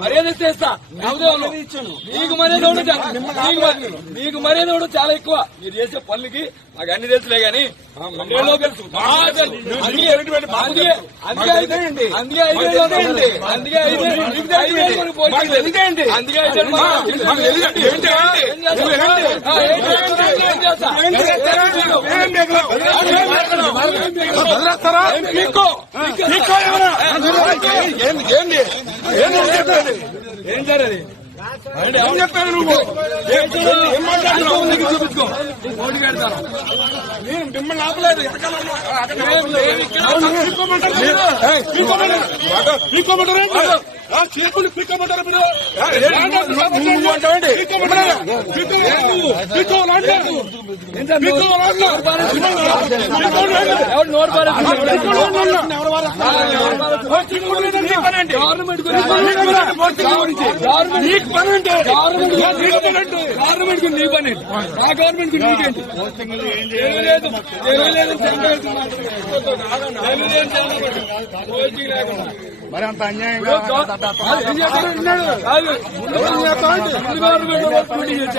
మర్యాద చేస్తా మీకు మర్యాద ఉండదు, మీకు మర్యాద ఉండదు చాలా ఎక్కువ. మీరు చేసే పనులకి మాకు అన్ని తెలుసులే గానీ తెలుసు. ఏం జరగదు ఏం చెప్తాను నువ్వు చూపించుకో ఓటు పెడతాను నేను మిమ్మల్ని ఆపలేదు. చేతులు పీక్కోమంటారు మీరు గవర్నమెంట్ కు నీ పని, ఆ గవర్నమెంట్ కు నీకేంటి? మరి అంత అన్యాయంగా గవర్నమెంట్